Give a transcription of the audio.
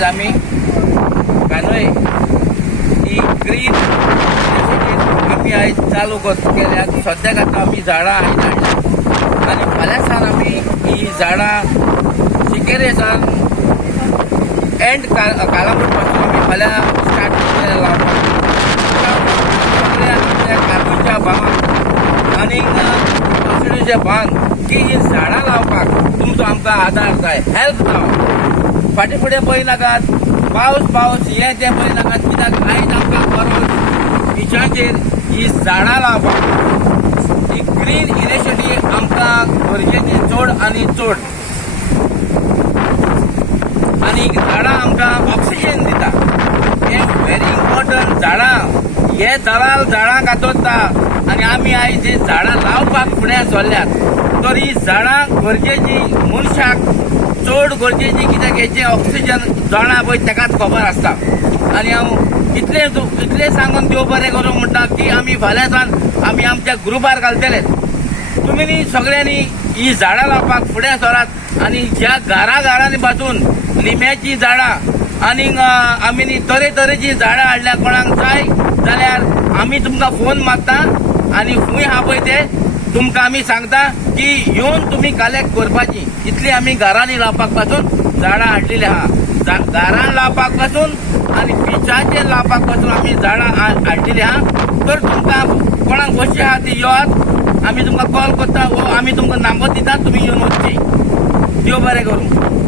आयज आमी कानोय ही ग्रीन आमी आयज चालू केल्यात. सद्याक आतां आमी झाडां आयज हाडल्या आनी फाल्यां सावन आमी ही झाडां शिकेरे सावन एंड कालावड पासून आमी फाल्यां स्टार्ट लावपाक आपल्या कार्बीच्या भावांक आनी दुसऱ्याच्या भावांक की ही झाडां लावपाक तुमचो आमकां आदार जाय, हेल्प जावं. फाटीं फुडें पळयनाकात, पावस हें तें पळयनाकात, कित्याक आयज आमकां बरो बिचांचेर ही झाडां लावपाक ही ग्रीन इनिशिएटीव आमकां गरजेची चड आनी चड. आनी झाडां आमकां ऑक्सिजन दिता, हें व्हेरी इम्पॉर्टंट. झाडां हे दलाल झाडां कातरता आनी आमी आयज ही झाडां लावपाक फुडें सरल्यात. तर ही झाडां गरजेची, मनशाक चड गरजेची, कित्याक हेचें ऑक्सिजन जळना पळय तेकाच खबर आसता. आनी हांव इतलें सांगून देव बरें करूं म्हणटा की आमी फाल्यां सावन आमी आमच्या ग्रुपार घालतले. तुमी न्ही सगळ्यांनी ही झाडां लावपाक फुडें सरात आनी ज्या घरांनी बसून लिंब्याची झाडां आनी आमी न्ही तरेतरेची झाडां हाडल्या कोणाक जाय जाल्यार आमी तुमकां फोन मारता आनी खूंय आहा पळय ते तुमकां आमी सांगता की येवन तुमी कलेक्ट करपाची. इतली आमी घरांनी लावपाक पासून झाडां हाडलेली आहा. घरां लावपाक पासून आनी बिचाचेर लावपाक पासून आमी झाडां हाडलेली आहा. तर तुमकां कोणाक वचचें आहा ती येयात, आमी तुमकां कॉल करता वो आमी तुमकां नंबर दिता, तुमी येवन वचची. देव बरें करूं.